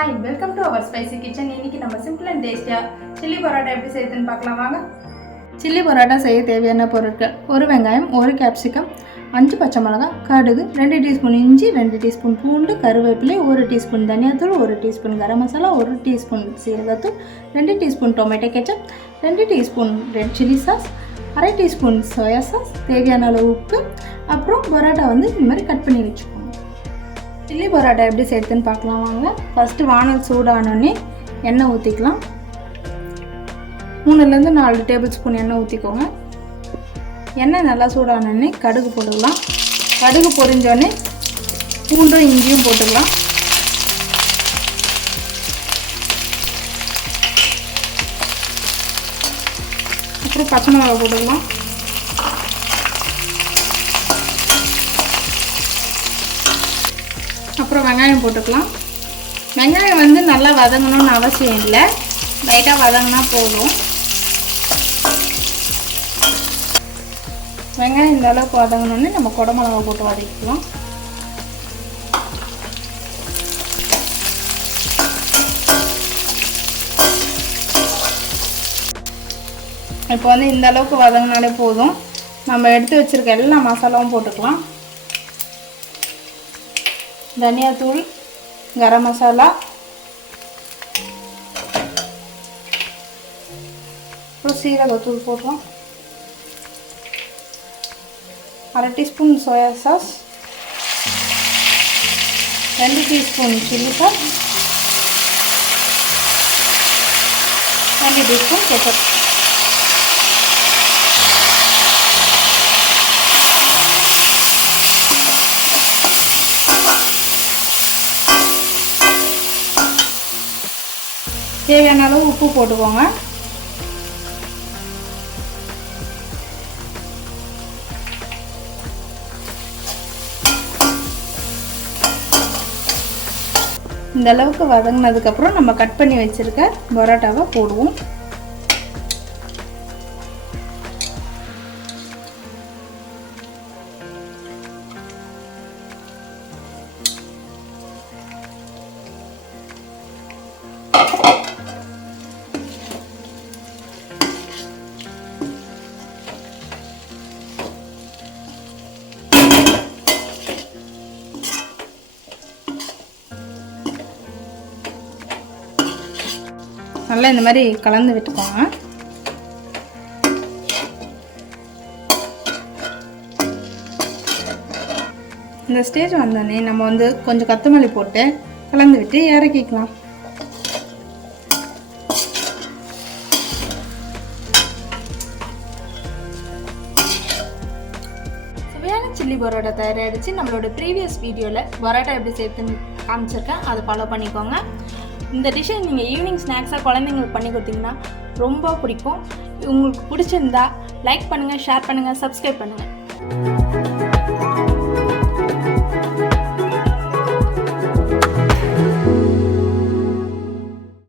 Hi, welcome to our spicy kitchen. இன்றைக்கி நம்ம simple and டேஸ்டியாக சில்லி பரோட்டா எப்படி செய்யுதுன்னு பார்க்கலாம் வாங்க. சில்லி பரோட்டா செய்ய தேவையான பொருட்கள்: ஒரு வெங்காயம், ஒரு கேப்சிகம், 5 பச்சை மிளகாய், கடுகு, 2 டீஸ்பூன் இஞ்சி, 2 டீஸ்பூன் பூண்டு, கருவேப்பிலை, 1 டீஸ்பூன் தனியாத்தூள், 1 டீஸ்பூன் கரம் மசாலா, 1 டீஸ்பூன் சீரகத்தூள், 2 teaspoon tomato ketchup, 2 teaspoon red chilli sauce, 1/2 teaspoon soya sauce, தேவையான அளவு உப்பு. அப்புறம் பரோட்டா இந்த மாதிரி கட் பண்ணி வச்சுக்கோங்க. சில்லி பரோட்டா எப்படி செய்யுதுன்னு பார்க்கலாம் வாங்க. ஃபஸ்ட்டு வானல் சூடானோடனே எண்ணெய் ஊற்றிக்கலாம். 3லேருந்து 4 டேபிள் ஸ்பூன் எண்ணெய் ஊற்றிக்கோங்க. எண்ணெய் நல்லா சூடானோடனே கடுகு போட்டுக்கலாம். கடுகு பொரிஞ்சோடனே பூண்டும் இஞ்சியும் போட்டுக்கலாம். அப்புறம் பச்சை மிளகாய் போட்டுக்கலாம். அப்புறம் வெங்காயம் போட்டுக்கலாம். வெங்காயம் நல்லா வதங்கணும்னு அவசியம் இல்லை, லைட்டாக வதங்கினா போதும். வெங்காயம் இந்த அளவுக்கு வதங்கணுன்னு நம்ம குடமிளகா போட்டு வதக்கிக்கலாம். இப்போ இந்த அளவுக்கு வதங்கினாலே போதும். நம்ம எடுத்து வச்சுருக்க எல்லா மசாலாவும் போட்டுக்கலாம். தனியாத்தூள், கரம் மசாலா, அப்புறம் சீரகத்தூள் போடுறோம். 1/2 teaspoon soya sauce, 2 teaspoon chilli sauce, 2 teaspoon ketchup. தேவையான அளவு உப்பு போட்டுக்கோங்க. இந்த அளவுக்கு வதங்கினதுக்கப்புறம் நம்ம கட் பண்ணி வச்சிருக்க பரோட்டாவை போடுவோம். நல்லா இந்த மாதிரி கலந்து விட்டுக்கோங்க. இந்த ஸ்டேஜ் வந்தோடனே நம்ம கொஞ்சம் கொத்தமல்லி போட்டு கலந்து விட்டு இறக்கிக்கலாம். சுவையான சில்லி பரோட்டா தயாராகிடுச்சு. நம்மளோட ப்ரீவியஸ் வீடியோவில் பரோட்டா எப்படி சேர்த்துன்னு காமிச்சிருக்கேன், அதை ஃபாலோ பண்ணிக்கோங்க. இந்த டிஷ்ஷை நீங்கள் ஈவினிங் ஸ்நாக்ஸாக குழந்தைங்களுக்கு பண்ணி கொடுத்தீங்கன்னா ரொம்ப பிடிக்கும். உங்களுக்கு பிடிச்சிருந்தா லைக் பண்ணுங்கள், ஷேர் பண்ணுங்கள், சப்ஸ்கிரைப் பண்ணுங்கள்.